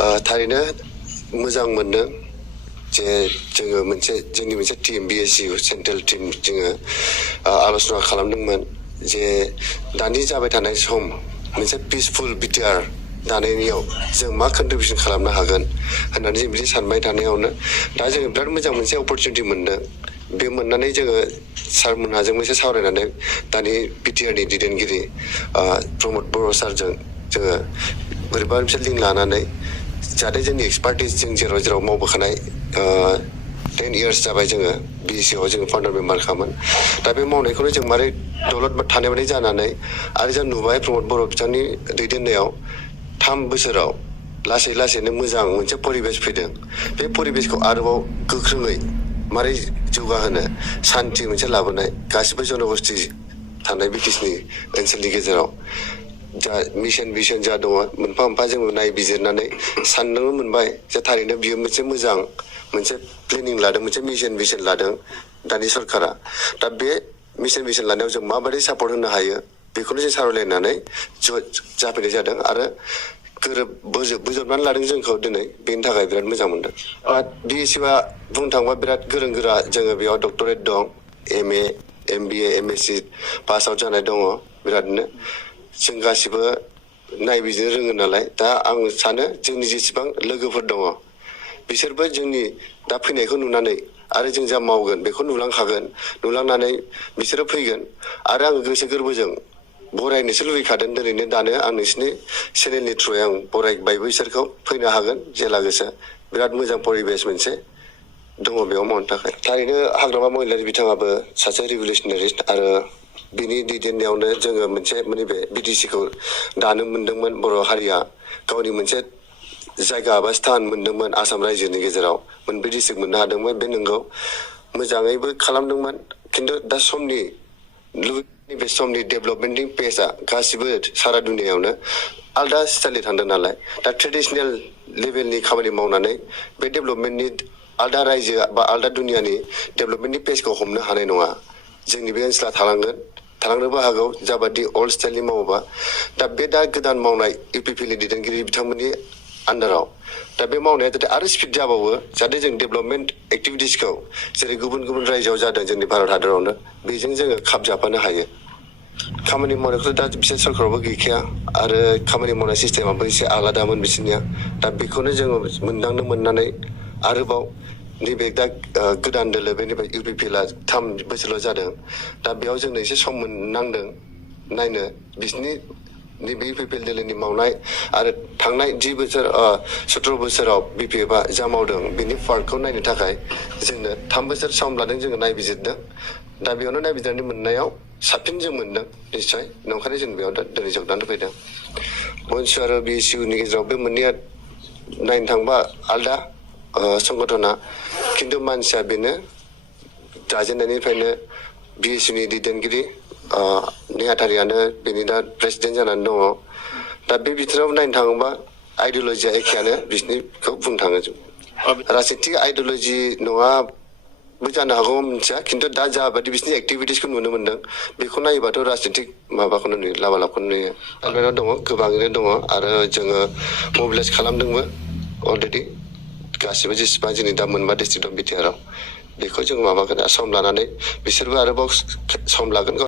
थारैनो मोजां मोनदों जे जोङो जोंनि मोनसे टीम BSU सेन्ट्रेल टीम जोङो आलोचना खालामदोंमोन जे दानि जाबाय थानाय सम मोनसे पिसफुल बिटिआर दानायाव जों मा कन्ट्रिबिउसन खालामनो हागोन होननानै जों बिदि सानबाय थानायावनो दा जोङो बिराद मोजां मोनसे अपरचुनिटि मोनदों। बे मोननानै जोङो सारमोनहाजों मोनसे सावरायनानै दानि बिटिआरनि दैदेनगिरि प्रमद बर' सारजों जोङो बोरैबा मोनसे लिंक लानानै जाहाथे जोंनि एक्सपार्टिस जों जेराव मावबोखानाय 10 years जाबाय जोङो BSU आव जोङो फाउन्डार मेम्बार खामोन। दा बे मावनायखौनो जों मारै दलद थानाय बायदि जानानै आरो जों नुबाय प्रमद बर' बिथांनि दैदेननायाव 3 बोसोराव लासै लासैनो मोजां मोनसे परिबेस फैदों। बे परिबेसखौ आरोबाव गोख्रोङै मारै जौगाहोनो शान्ति मोनसे लाबोनाय गासिबो जनगोष्ठी थानाय बिटिसिनि ओनसोलनि गेजेराव जा मिशन भिजन जा दङ मोनफा मोनफा जोङो नायबिजिरनानै साननो मोनबाय जे थारैनो बियो मोनसे मोजां मोनसे प्लेनिं लादों मोनसे मिशन भिजन लादों दानि सरकारा। दा बे मिशन भिजन लानायाव जों माबायदि सापर्ट होनो हायो बेखौनो जों सावरायलायनानै जाफैनाय जादों आरो बोजबनानै लादों जोंखौ दिनै बेनि थाखाय बिराद मोजां मोनदों। BSU आ बुंनो थाङोबा बिराद गोरों गोरा जोङो बेयाव डक्टरेट दं MA MBA MSc pass out जानाय दङ बिरादनो जों गासिबो नायबिजिरनो रोङो नालाय दा आं सानो जोंनि जेसेबां लोगोफोर दङ बिसोरबो जोंनि दा फैनायखौ नुनानै आरो जों जा मावगोन बेखौ नुलांखागोन नुलांनानै बिसोरो फैगोन आरो आं गोसो गोरबोजों बरायनोसो लुबैखादों दिनैनो दानो आं नोंसिनि चेनेलनि थ्रुयै आं बरायबायबो बिसोरखौ फैनो हागोन जेला गोसो बिराद मोजां परिबेस मोनसे दङ बेयाव मावनो थाखाय। थारैनो हाग्रामा महिलारि बिथाङाबो सासे रिभलिउसनारिस्ट आरो बिनि दैदेननायावनो जोङो मोनसे बे BTC खौ दानो मोनदोंमोन। बर' हारिया गावनि मोनसे जायगा बा स्थान मोनदोंमोन आसाम रायजोनि गेजेराव मोनब्रै डिस्ट्रिक्ट मोननो हादोंमोन बे नंगौ मोजाङैबो खालामदोंमोन खिन्थु दा नैबे समनि डेभेलपमेन्टनि पेसआ गासिबो सारा दुनियायावनो आलदा स्टाइलनि थांदों नालाय दा ट्रेडिसनेल लेभेलनि खामानि मावनानै बे डेभेलपमेन्टनि आलदा रायजो बा आलदा दुनियानि डेभेलपमेन्टनि पेसखौ हमनो हानाय नङा। जोंनि बे ओनसोला थालांनोबो हागौ जाबादि अल्ड स्टाइलनि मावोबा दा बे दा गोदान मावनाय UPPनि दैदेनगिरि बिथांमोननि आन्दाराव दा बे मावनाया जाहाथे आरो स्पिड जाबावो जाहाथे जों डेभेलपमेन्ट एक्टिभिटिसखौ जेरै गुबुन गुबुन रायजोआव जादों जोंनि भारत हादरावनो बेजों जोङो खाबजाफानो हायो। खामानि मावनायखौ दा बिसोर सरकारावबो गैखाया आरो खामानि मावनाय सिस्टेमाबो एसे आलादामोन बिसोरनिया दा बेखौनो जोङो मोनदांनो मोननानै आरोबाव नैबे दा गोदान दोलो बेनिफ्राय UPPला 3 बोसोरल' जादों दा बेयाव जोंनो एसे सम मोननांदों नायनो बिसोरनि नैबे UPP दोलोनि मावनाय आरो थांनाय 17 बोसोराव BPF आ जा मावदों बेनि फार्कखौ नायनो थाखाय जोंनो 3 बोसोर सम लादों जोङो नायबिजिरदों दा बेयावनो नायबिजिरनानै मोननायाव साबसिन जों मोनदों निस्सय नंखायनो जों बेयाव दिनै जोबनानै फैदों। BSU आरो BSUनि गेजेराव बे मोननैया नायनो थांबा आलदा संगठना खिन्थु मानसिया बेनो जाजेननायनिफ्रायनो BSUनि दैदेनगिरि नेहाथारियानो बेनि दा प्रेसिडेन्ट जानानै दङ दा बे बिथोराव नायनो थाङोबा आइडिअलजिया एखेयानो बिसोरनिखौ बुंनो थाङो जों राजनितिक आइडिअलजि नङाबो जानो हागौ मिथिया खिन्थु दा जाबादि बिसोरनि एक्टिभिटिसखौ नुनो मोनदों बेखौ नायोबाथ' राजनितिक माबाखौनो नुयो लामाखौनो नुयो। आलरेडि दङ गोबाङैनो दङ आरो जोङो मबिलाइज खालामदोंबो अलरेडि गासिबो जेसेबां जोंनि दा मोनबा डिस्ट्रिक्ट दं BTR आव बेखौ जों माबागोन सम लानानै बिसोरबो आरोबाव सम लागोन।